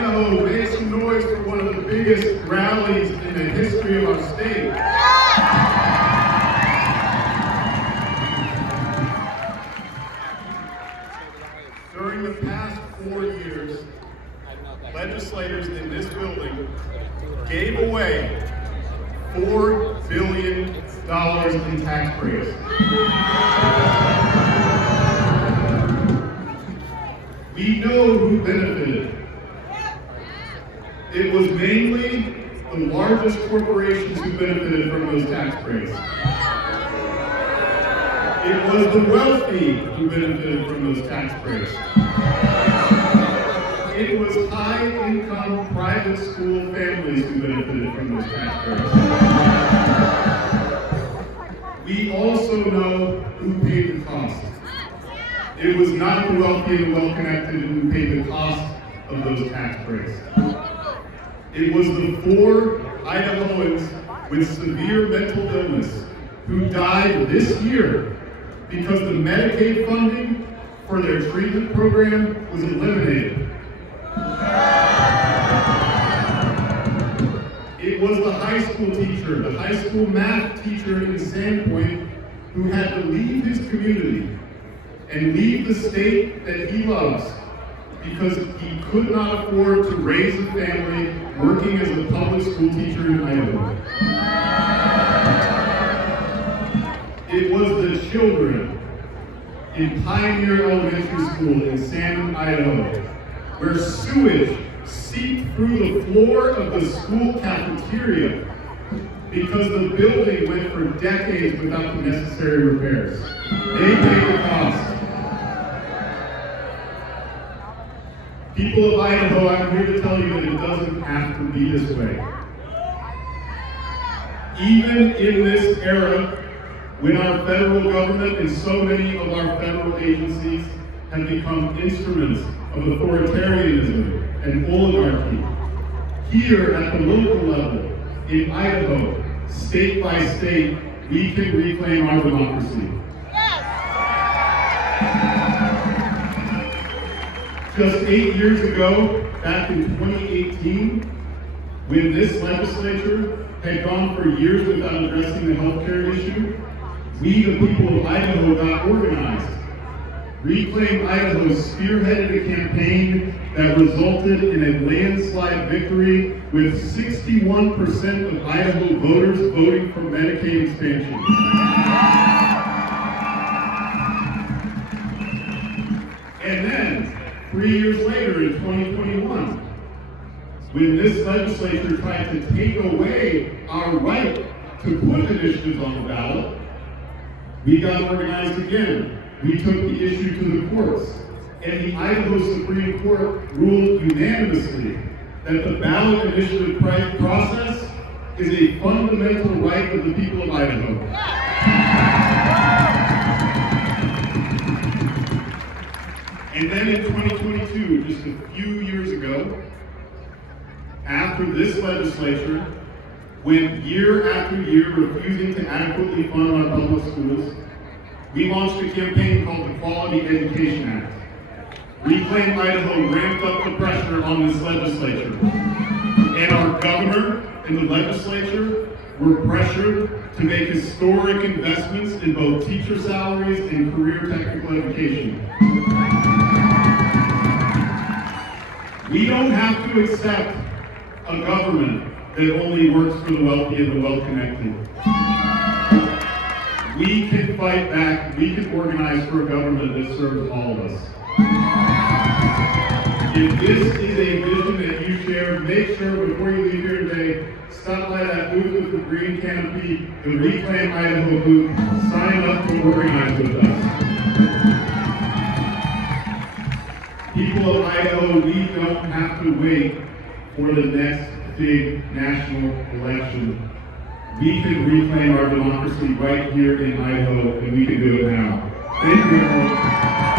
Idaho, make some noise for one of the biggest rallies in the history of our state. During the past 4 years, legislators in this building gave away $4 billion in tax breaks. We know who benefited. It was mainly the largest corporations who benefited from those tax breaks. It was the wealthy who benefited from those tax breaks. It was high-income private school families who benefited from those tax breaks. We also know who paid the cost. It was not the wealthy and the well-connected who paid the cost of those tax breaks. It was the 4 Idahoans with severe mental illness who died this year because the Medicaid funding for their treatment program was eliminated. It was the high school teacher, the high school math teacher in Sandpoint who had to leave his community and leave the state that he loves because he could not afford to raise a family working as a public school teacher in Idaho. It was the children in Pioneer Elementary School in Salmon, Idaho, where sewage seeped through the floor of the school cafeteria because the building went for decades without the necessary repairs. They paid the cost. People of Idaho, I'm here to tell you that it doesn't have to be this way. Even in this era, when our federal government and so many of our federal agencies have become instruments of authoritarianism and oligarchy, here at the local level, in Idaho, state by state, we can reclaim our democracy. Just 8 years ago, back in 2018, when this legislature had gone for years without addressing the healthcare issue, we, the people of Idaho, got organized. Reclaim Idaho spearheaded a campaign that resulted in a landslide victory with 61% of Idaho voters voting for Medicaid expansion. And then, 3 years later in 2021, when this legislature tried to take away our right to put initiatives on the ballot, we got organized again. We took the issue to the courts, and the Idaho Supreme Court ruled unanimously that the ballot initiative process is a fundamental right of the people of Idaho. And then in 2022, just a few years ago, after this legislature went year after year refusing to adequately fund our public schools, we launched a campaign called the Quality Education Act. Reclaim Idaho ramped up the pressure on this legislature. And our governor and the legislature were pressured to make historic investments in both teacher salaries and career technical education. We don't have to accept a government that only works for the wealthy and the well-connected. We can fight back, we can organize for a government that serves all of us. If this is a vision that you share, make sure before you leave here today, stop by that booth with the green canopy, the Reclaim Idaho booth, sign up to organize with us. People of Idaho, we don't have to wait for the next big national election. We can reclaim our democracy right here in Idaho, and we can do it now. Thank you, everyone.